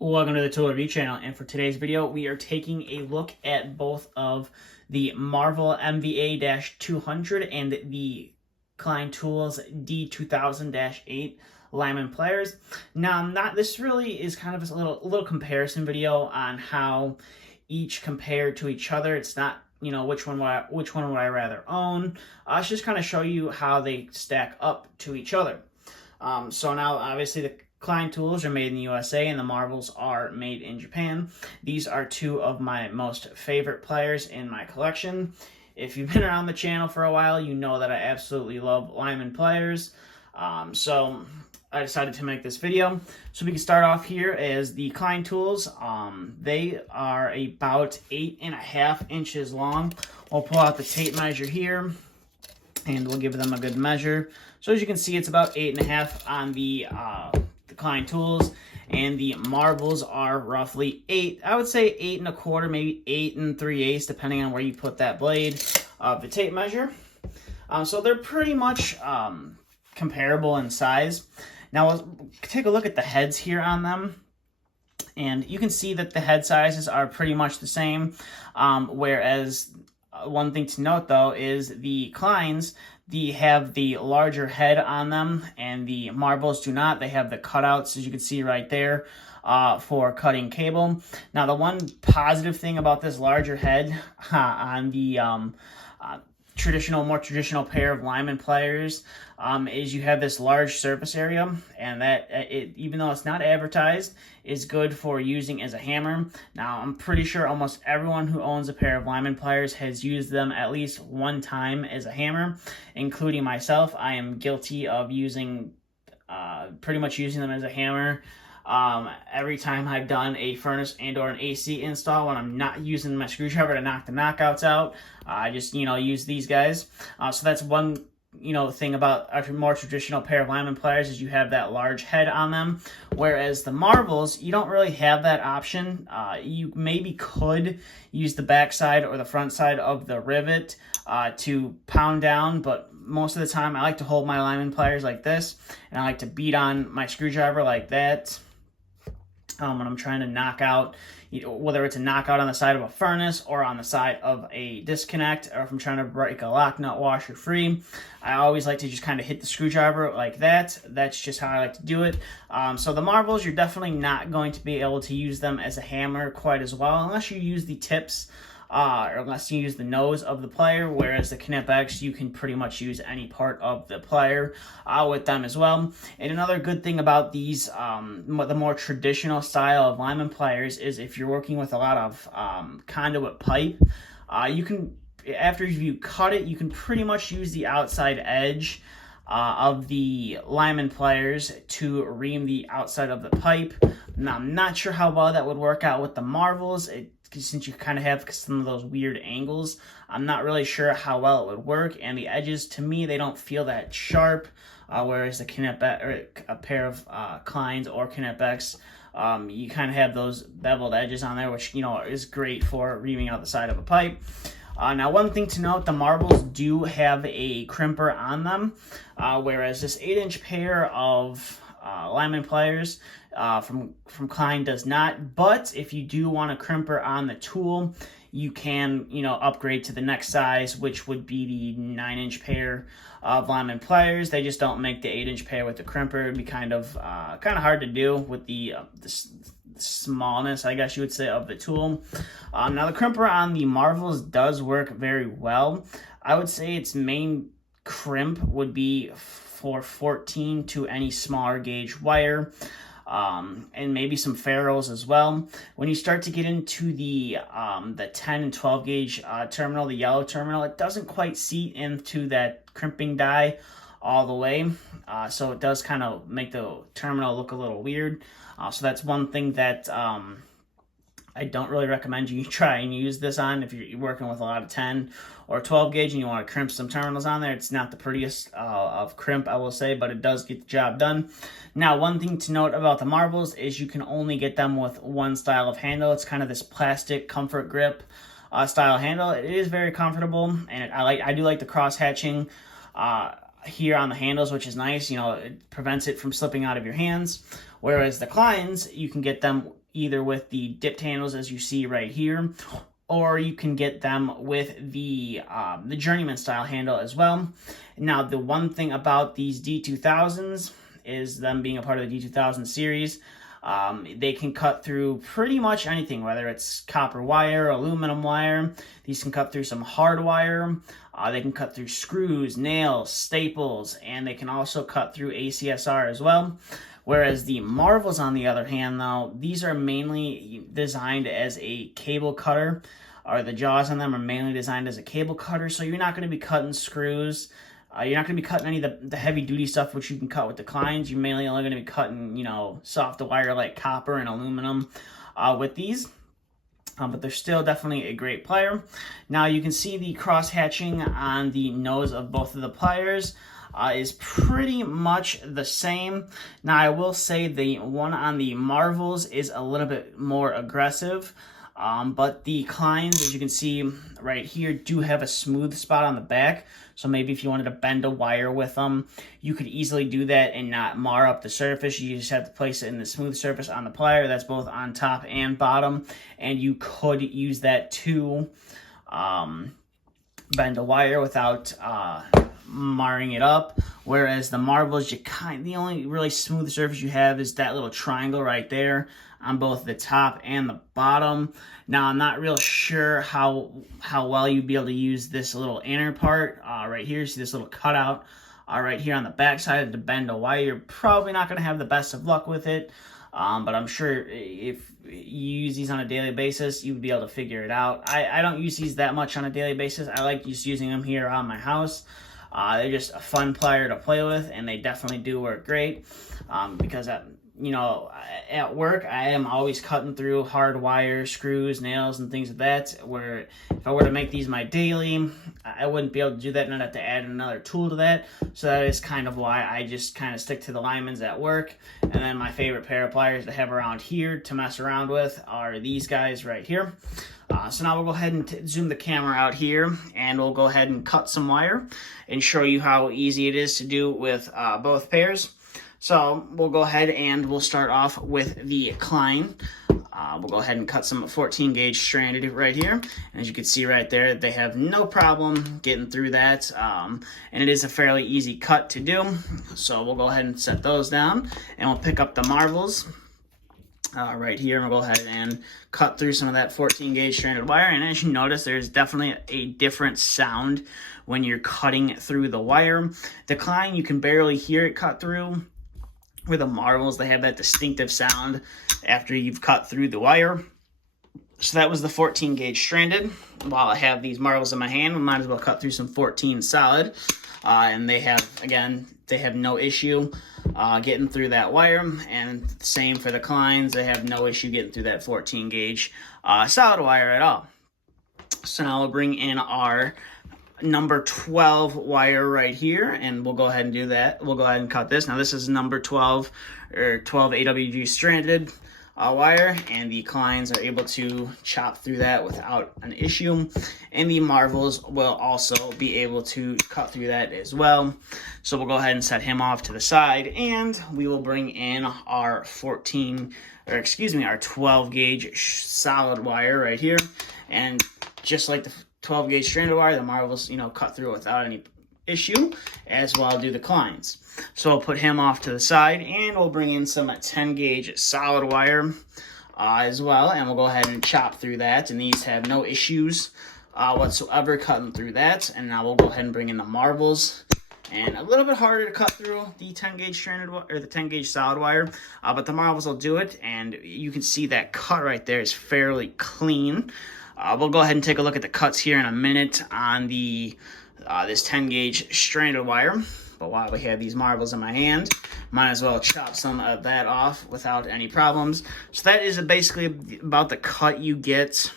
Welcome to the Tool Review channel, and for today's video we are taking a look at both of the Marvel MVA-200 and the Klein Tools D2000-8 Lineman Pliers. Now, this really is kind of a little comparison video on how each compare to each other. It's not, which one would I rather own. It's just kind of show you how they stack up to each other. So now, obviously, the Klein tools are made in the USA and the Marvels are made in Japan. These are two of my most favorite pliers in my collection. If you've been around the channel for a while, you know that I absolutely love Lineman Pliers. So I decided to make this video. So we can start off here as the Klein tools. They are about 8.5 inches long. We'll pull out the tape measure here and we'll give them a good measure. So as you can see, it's about 8.5 on the Klein tools, and the Marvels are roughly 8. I would say 8.25, maybe 8 3/8, depending on where you put that blade of the tape measure. So they're pretty much comparable in size. Now let's take a look at the heads here on them, and you can see that the head sizes are pretty much the same. Whereas one thing to note though is the Kleins, they have the larger head on them, and the Marvels do not. They have the cutouts, as you can see right there, for cutting cable. Now, the one positive thing about this larger head on the more traditional pair of Lineman Pliers is you have this large surface area, and that even though it's not advertised, is good for using as a hammer. Now, I'm pretty sure almost everyone who owns a pair of Lineman Pliers has used them at least one time as a hammer, including myself. I am guilty of pretty much using them as a hammer every time I've done a furnace and or an AC install. When I'm not using my screwdriver to knock the knockouts out, I just use these guys. So that's one thing about a more traditional pair of Lineman Pliers, is you have that large head on them, whereas the Marvels, you don't really have that option. You maybe could use the back side or the front side of the rivet to pound down, but most of the time I like to hold my Lineman Pliers like this, and I like to beat on my screwdriver like that when I'm trying to knock out, whether it's a knockout on the side of a furnace or on the side of a disconnect, or if I'm trying to break a lock nut washer free. I always like to just kind of hit the screwdriver like that. That's just how I like to do it. So the Marvels, you're definitely not going to be able to use them as a hammer quite as well, unless you use the tips, or unless you use the nose of the plier, whereas the Knip X, you can pretty much use any part of the plier with them as well. And another good thing about these, the more traditional style of Lineman Pliers, is if you're working with a lot of conduit pipe, you can, after you cut it, you can pretty much use the outside edge of the Lineman Pliers to ream the outside of the pipe. Now, I'm not sure how well that would work out with the Marvels, since you kind of have some of those weird angles. I'm not really sure how well it would work, and the edges, to me, they don't feel that sharp, whereas the Knip X, or a pair of Kleins or Knip X, you kind of have those beveled edges on there, which is great for reaming out the side of a pipe. Now, one thing to note, the Marvels do have a crimper on them, whereas this 8-inch pair of Lineman Pliers from Klein does not. But if you do want a crimper on the tool, you can upgrade to the next size, which would be the 9-inch pair of Lineman Pliers. They just don't make the 8-inch pair with the crimper. It'd be kind of hard to do with the smallness, I guess you would say, of the tool. Now, the crimper on the Marvels does work very well. I would say its main crimp would be for 14 to any smaller gauge wire, and maybe some ferrules as well. When you start to get into the 10 and 12 gauge terminal, the yellow terminal, it doesn't quite seat into that crimping die all the way, so it does kind of make the terminal look a little weird. So that's one thing that I don't really recommend you try and use this on if you're working with a lot of 10 or 12 gauge and you want to crimp some terminals on there. It's not the prettiest of crimp, I will say, but it does get the job done. Now, one thing to note about the Marvels is you can only get them with one style of handle. It's kind of this plastic comfort grip style handle. It is very comfortable, and I do like the cross hatching here on the handles, which is nice. It prevents it from slipping out of your hands. Whereas the Kleins, you can get them either with the dipped handles as you see right here, or you can get them with the journeyman style handle as well. Now, the one thing about these D2000s is them being a part of the D2000 series. They can cut through pretty much anything, whether it's copper wire, aluminum wire. These can cut through some hard wire. They can cut through screws, nails, staples, and they can also cut through ACSR as well. Whereas the Marvels, on the other hand, though, these are mainly designed as a cable cutter, or the jaws on them are mainly designed as a cable cutter, so you're not going to be cutting screws. You're not going to be cutting any of the heavy-duty stuff, which you can cut with the Kleins. You're mainly only going to be cutting, soft wire like copper and aluminum with these. But they're still definitely a great plier. Now, you can see the cross-hatching on the nose of both of the pliers is pretty much the same. Now, I will say the one on the Marvels is a little bit more aggressive. But the Kleins, as you can see right here, do have a smooth spot on the back. So maybe if you wanted to bend a wire with them, you could easily do that and not mar up the surface. You just have to place it in the smooth surface on the plier. That's both on top and bottom. And you could use that to bend a wire without marring it up. Whereas the Marvels, the only really smooth surface you have is that little triangle right there on both the top and the bottom. Now, I'm not real sure how well you'd be able to use this little inner part right here. See this little cutout right here on the back side to bend a wire. You're probably not going to have the best of luck with it, but I'm sure if you use these on a daily basis, you'd be able to figure it out. I don't use these that much on a daily basis. I like just using them here around my house. They're just a fun plier to play with, and they definitely do work great because at work, I am always cutting through hard wire, screws, nails, and things like that, where if I were to make these my daily, I wouldn't be able to do that and I'd have to add another tool to that. So that is kind of why I just kind of stick to the Linemans at work. And then my favorite pair of pliers to have around here to mess around with are these guys right here. So now we'll go ahead and zoom the camera out here, and we'll go ahead and cut some wire and show you how easy it is to do with both pairs. So we'll go ahead and we'll start off with the Klein. We'll go ahead and cut some 14 gauge stranded right here. And as you can see right there, they have no problem getting through that. And it is a fairly easy cut to do. So we'll go ahead and set those down, and we'll pick up the Marvels right here, and we'll go ahead and cut through some of that 14 gauge stranded wire. And as you notice, there's definitely a different sound when you're cutting through the wire. The Klein, you can barely hear it cut through. With the Marvels, they have that distinctive sound after you've cut through the wire. So that was the 14 gauge stranded. While I have these Marvels in my hand, we might as well cut through some 14 solid. And they have no issue getting through that wire. And same for the Kleins, they have no issue getting through that 14 gauge solid wire at all. So now we'll bring in our number 12 wire right here, and we'll go ahead and do that. We'll go ahead and cut this. Now this is number 12 or 12 AWG stranded wire, and the Kleins are able to chop through that without an issue, and the Marvels will also be able to cut through that as well. So we'll go ahead and set him off to the side, and we will bring in our 12 gauge solid wire right here. And just like the 12 gauge stranded wire, the Marvels, cut through without any issue, as well do the Kleins. So I'll put him off to the side, and we'll bring in some 10 gauge solid wire as well, and we'll go ahead and chop through that. And these have no issues whatsoever cutting through that. And now we'll go ahead and bring in the Marvels. And a little bit harder to cut through the 10 gauge stranded or the 10 gauge solid wire, but the Marvels will do it. And you can see that cut right there is fairly clean. We'll go ahead and take a look at the cuts here in a minute on the this 10 gauge stranded wire. But while we have these Marvels in my hand, might as well chop some of that off without any problems. So that is basically about the cut you get.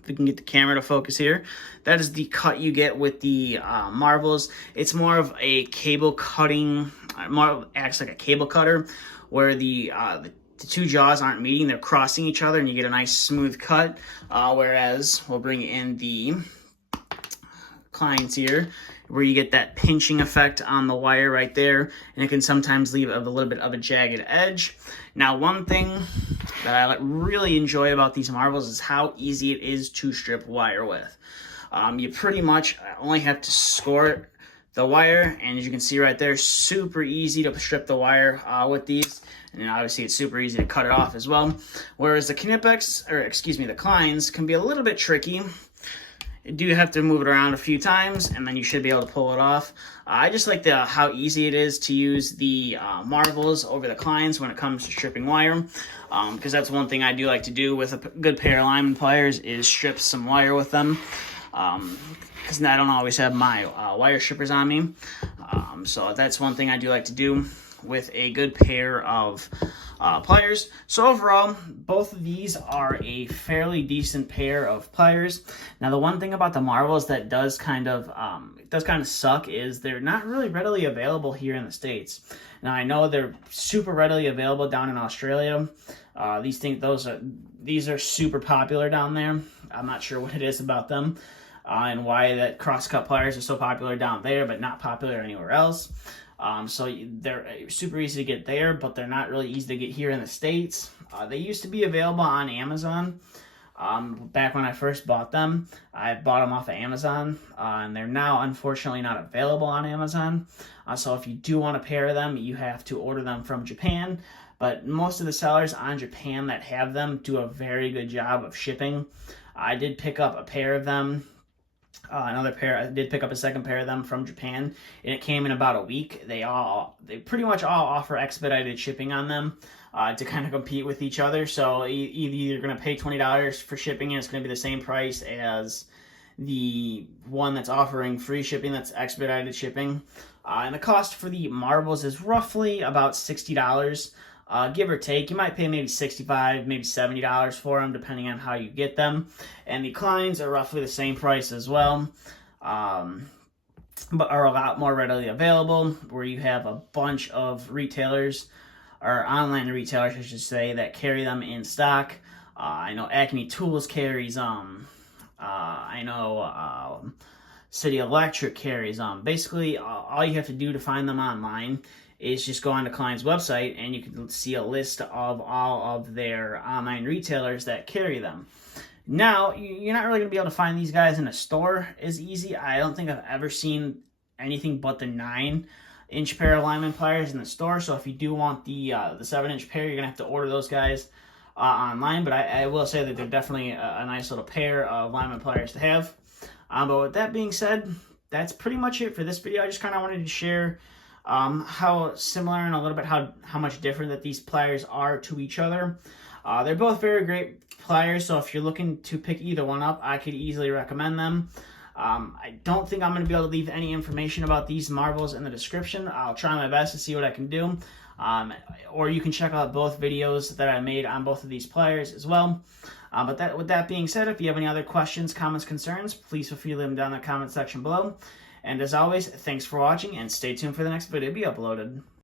If we can get the camera to focus here, that is the cut you get with the Marvels. It's more of a cable cutting, acts like a cable cutter, where the two jaws aren't meeting, they're crossing each other, and you get a nice smooth cut. Whereas we'll bring in the Kleins here, where you get that pinching effect on the wire right there, and it can sometimes leave a little bit of a jagged edge. Now, one thing that I really enjoy about these marbles is how easy it is to strip wire with. You pretty much only have to score the wire, and as you can see right there, super easy to strip the wire with these, and obviously it's super easy to cut it off as well. Whereas the the Kleins can be a little bit tricky. You do have to move it around a few times, and then you should be able to pull it off. I just like how easy it is to use the Marvels over the Kleins when it comes to stripping wire, because that's one thing I do like to do with a good pair of Lineman Pliers is strip some wire with them, because I don't always have my wire strippers on me. So that's one thing I do like to do with a good pair of pliers. So overall, both of these are a fairly decent pair of pliers. Now, the one thing about the Marvels that does kind of suck is they're not really readily available here in the States. Now, I know they're super readily available down in Australia. These are super popular down there. I'm not sure what it is about them and why that cross-cut pliers are so popular down there but not popular anywhere else. So they're super easy to get there, but they're not really easy to get here in the States. They used to be available on Amazon. Back when I first bought them, I bought them off of Amazon, and they're now unfortunately not available on Amazon. So if you do want a pair of them, you have to order them from Japan. But most of the sellers on Japan that have them do a very good job of shipping. I did pick up a pair of them. I did pick up a second pair of them from Japan, and it came in about a week. They pretty much all offer expedited shipping on them to kind of compete with each other. So either you're going to pay $20 for shipping, and it's going to be the same price as the one that's offering free shipping, that's expedited shipping. And the cost for the Marvels is roughly about $60. Give or take. You might pay maybe $65, maybe $70 for them, depending on how you get them. And the Kleins are roughly the same price as well, but are a lot more readily available, where you have a bunch of retailers, or online retailers, I should say, that carry them in stock. I know Acme Tools carries them. I know City Electric carries them. Basically, all you have to do to find them online is just go on to Klein's website, and you can see a list of all of their online retailers that carry them. Now, you're not really going to be able to find these guys in a store as easy. I don't think I've ever seen anything but the 9-inch pair of Lineman Pliers in the store. So if you do want the 7-inch pair, you're going to have to order those guys online. But I will say that they're definitely a nice little pair of Lineman Pliers to have. But with that being said, that's pretty much it for this video. I just kind of wanted to share how similar and a little bit how much different that these pliers are to each other. They're both very great pliers, so if you're looking to pick either one up, I could easily recommend them. I don't think I'm going to be able to leave any information about these Marvels in the description. I'll try my best to see what I can do. Or you can check out both videos that I made on both of these pliers as well. But with that being said, if you have any other questions, comments, concerns, please feel free to leave them down in the comment section below. And as always, thanks for watching, and stay tuned for the next video to be uploaded.